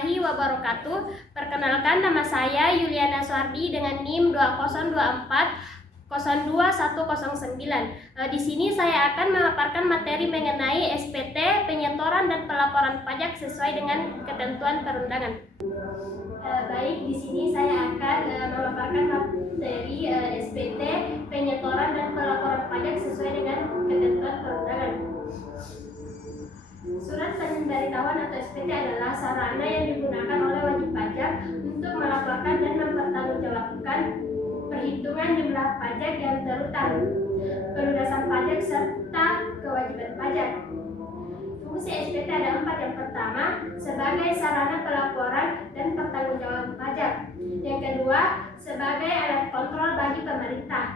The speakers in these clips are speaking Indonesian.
warahmatullahi wabarakatuh. Perkenalkan, nama saya Yuliana Suardi dengan NIM 2024 02109. Di sini saya akan memaparkan materi mengenai SPT, penyetoran dan pelaporan pajak sesuai dengan ketentuan perundangan. Baik, di sini saya akan memaparkan materi SPT, penyetoran dan pelaporan pajak sesuai dengan ketentuan perundangan. Surat pemberitahuan atau SPT adalah sarana yang digunakan oleh wajib pajak untuk melaporkan dan mempertanggungjawabkan perhitungan jumlah pajak yang terutang, pelunasan pajak serta kewajiban pajak. Fungsi SPT ada 4. Yang pertama, sebagai sarana pelaporan dan pertanggungjawaban pajak. Yang kedua, sebagai alat kontrol bagi pemerintah.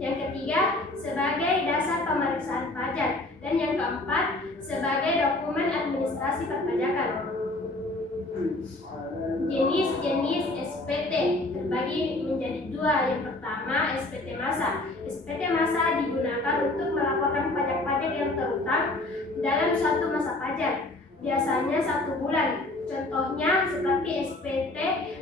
Yang ketiga, sebagai dasar pemeriksaan pajak. Dan yang keempat, sebagai dokumen administrasi perpajakan. Jenis-jenis SPT terbagi menjadi 2. Yang pertama, SPT massa. SPT massa digunakan untuk melaporkan pajak-pajak yang terutang dalam suatu masa pajak, biasanya 1 bulan. Contohnya seperti SPT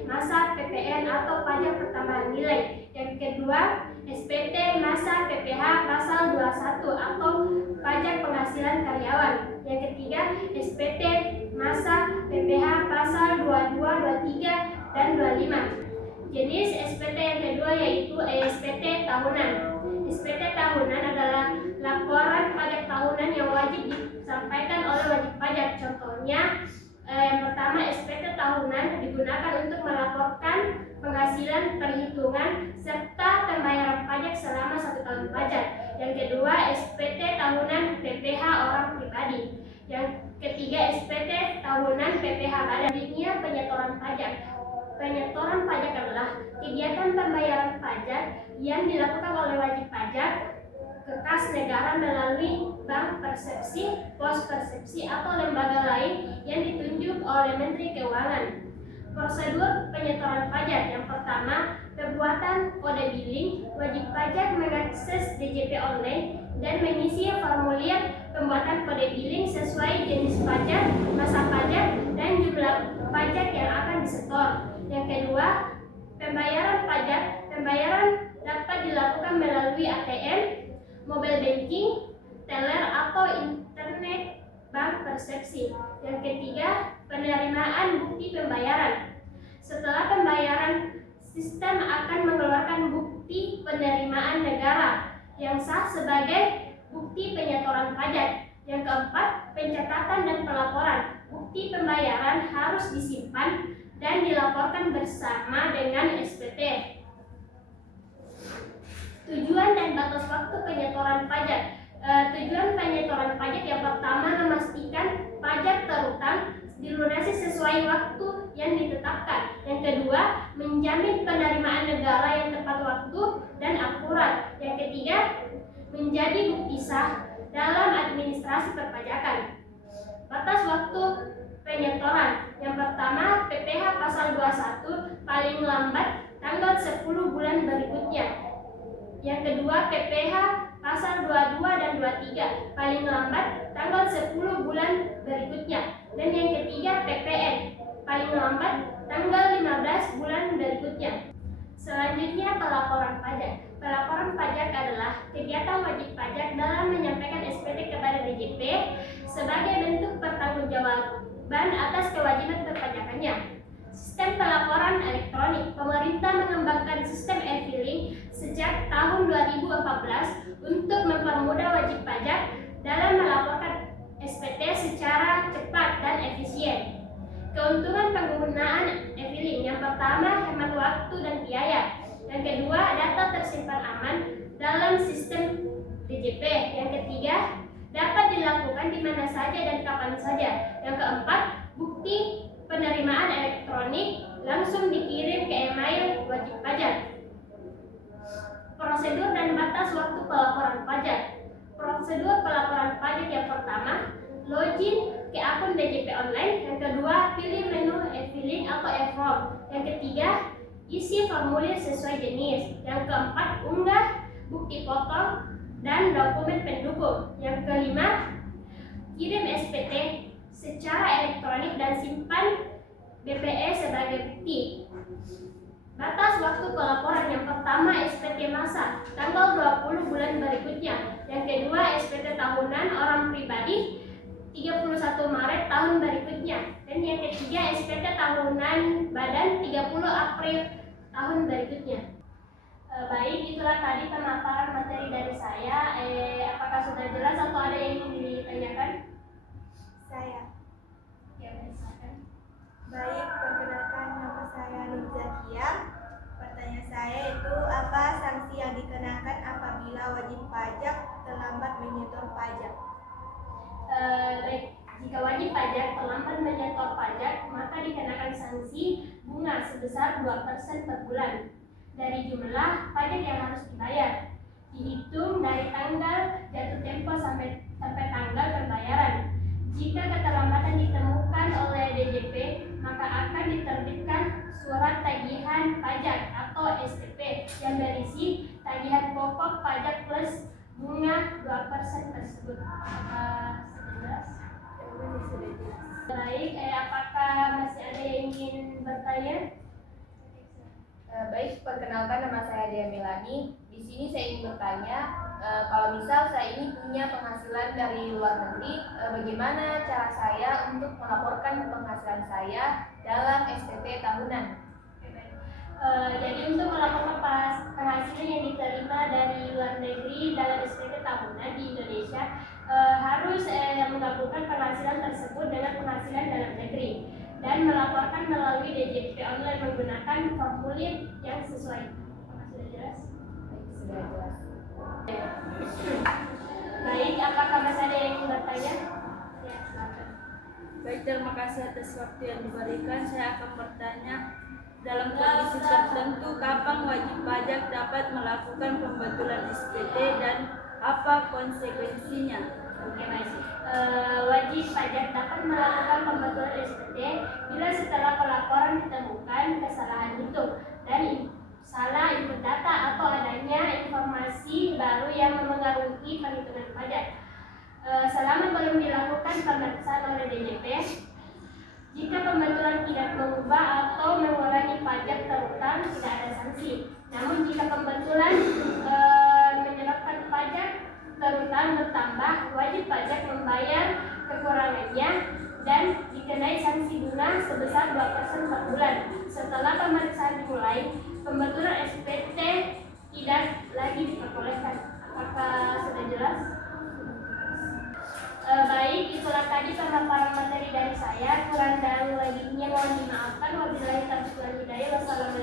massa PPN atau pajak pertambahan nilai. Yang kedua, SPT massa PPH pasal 21 atau pajak penghasilan karyawan. Yang ketiga, SPT massa PPH pasal 22, 23, dan 25. Jenis SPT yang kedua yaitu SPT tahunan. SPT tahunan adalah laporan pajak tahunan yang wajib disampaikan oleh wajib pajak. Contohnya, yang pertama, SPT tahunan digunakan untuk melaporkan penghasilan, perhitungan, serta pembayaran pajak selama 1 tahun pajak. Yang kedua, SPT tahunan PPH orang pribadi. Yang ketiga, SPT tahunan PPH badan. Selanjutnya, penyetoran pajak. Penyetoran pajak adalah kegiatan pembayaran pajak yang dilakukan oleh wajib pajak ke kas negara melalui bank persepsi, pos persepsi, atau lembaga lain yang ditunjuk oleh Menteri Keuangan. Prosedur penyetoran pajak. Yang pertama, pembuatan kode billing. Wajib pajak mengakses DJP online dan mengisi formulir pembuatan kode billing sesuai jenis pajak, masa pajak, dan jumlah pajak yang akan disetor. Yang kedua, pembayaran pajak. Pembayaran dapat dilakukan melalui ATM, mobile banking, teller, atau internet bank persepsi. Yang ketiga, penerimaan bukti pembayaran. Setelah pembayaran, sistem akan mengeluarkan bukti penerimaan negara yang sah sebagai bukti penyetoran pajak. Yang keempat, pencatatan dan pelaporan. Bukti pembayaran harus disimpan dan dilaporkan bersama dengan SPT. Tujuan dan batas waktu penyetoran pajak. Tujuan penyetoran pajak yang pertama, memastikan pajak terutang dilunasi sesuai waktu yang ditetapkan. Yang kedua, menjamin penerimaan negara yang tepat waktu dan akurat. Yang ketiga, menjadi bukti sah dalam administrasi perpajakan. Batas waktu penyetoran. Yang pertama, PPH pasal 21 paling lambat tanggal 10 bulan berikutnya. Yang kedua, PPH pasal 22 dan 23 paling lambat tanggal 10 bulan berikutnya. Dan yang ketiga, PPN paling lambat tanggal 15 bulan berikutnya. Selanjutnya, pelaporan pajak. Pelaporan pajak adalah kegiatan wajib pajak dalam menyampaikan SPT kepada DJP sebagai bentuk pertanggungjawaban atas kewajiban perpajakannya. Sistem pelaporan elektronik. Pemerintah mengembangkan sistem e-filing sejak tahun 2014 untuk mempermudah wajib pajak dalam melaporkan SPT secara cepat dan efisien. Keuntungan penggunaan e-filing. Yang pertama, hemat waktu dan biaya. Yang kedua, data tersimpan aman dalam sistem DJP. Yang ketiga, dapat dilakukan di mana saja dan kapan saja. Yang keempat, bukti penerimaan elektronik langsung dikirim ke email wajib pajak. Prosedur dan batas waktu pelaporan pajak. Prosedur pelaporan pajak yang pertama, login ke akun DJP online. Yang kedua, pilih menu e-filing atau e-form. Yang ketiga, isi formulir sesuai jenis. Yang keempat, unggah bukti foto dan dokumen pendukung. Yang kelima, kirim SPT secara elektronik dan simpan BPE sebagai bukti. Batas waktu pelaporan yang pertama SPT masa tanggal 20 bulan berikutnya. Yang kedua SPT tahunan orang pribadi 31 Maret tahun berikutnya. Dan yang ketiga SPT tahunan badan 30 April tahun berikutnya. Baik, itulah tadi pemaparan materi dari saya. Apakah sudah jelas atau ada yang ingin ditanyakan? Saya. Ya, silakan. Baik, perkenalkan nama saya Nur Zakia. Pertanyaan saya itu apa sanksi yang dikenakan apabila wajib pajak terlambat menyetor pajak? Baik, jika wajib pajak terlambat menyetor pajak, maka dikenakan sanksi bunga sebesar 2% per bulan dari jumlah pajak yang harus dibayar, dihitung dari tanggal jatuh tempo sampai tanggal pembayaran. Jika keterlambatan ditemukan oleh DJP, maka akan diterbitkan surat tagihan pajak atau STP yang berisi tagihan pokok pajak plus bunga 2% tersebut. Apakah sudah jelas? Sudah jelas. Baik, apakah masih ada yang ingin bertanya? Baik, perkenalkan nama saya Dea Melani. Di sini saya ingin bertanya, kalau misal saya ini punya penghasilan dari luar negeri, bagaimana cara saya untuk melaporkan penghasilan saya dalam SPT tahunan? Jadi untuk melaporkan penghasilan yang diterima dari luar negeri dalam SPT tahunan di Indonesia harus menggabungkan penghasilan tersebut dengan penghasilan dalam negeri dan melaporkan melalui DJP online menggunakan formulir yang sesuai. Apakah sudah jelas? Sudah jelas. Baik, apakah masih ada yang ingin bertanya? Ya, silakan. Baik, terima kasih atas waktu yang diberikan. Saya akan bertanya, dalam kondisi tertentu kapan wajib pajak dapat melakukan pembetulan SPT dan apa konsekuensinya? Oke, baik. Wajib pajak dapat melakukan pembetulan SPT bila setelah pelaporan ditemukan kesalahan hitung dan salah input data atau adanya informasi baru yang memengaruhi perhitungan pajak. Selama belum dilakukan pemeriksaan oleh DJP, jika pembetulan tidak mengubah atau mengurangi pajak terutang, tidak ada sanksi. Namun jika pembetulan menyebabkan pajak terutang bertambah, wajib pajak membayar kekurangannya dan dikenai sanksi bunga sebesar 2% per bulan. Setelah pemeriksaan dimulai, pembetulan SPT tidak lagi diperbolehkan. Apakah sudah jelas? Baik, itulah tadi pemaparan materi dari saya. Kurang dan lebihnya mohon dimaafkan. Wabillahi taufiq wal hidayah. Wassalamualaikum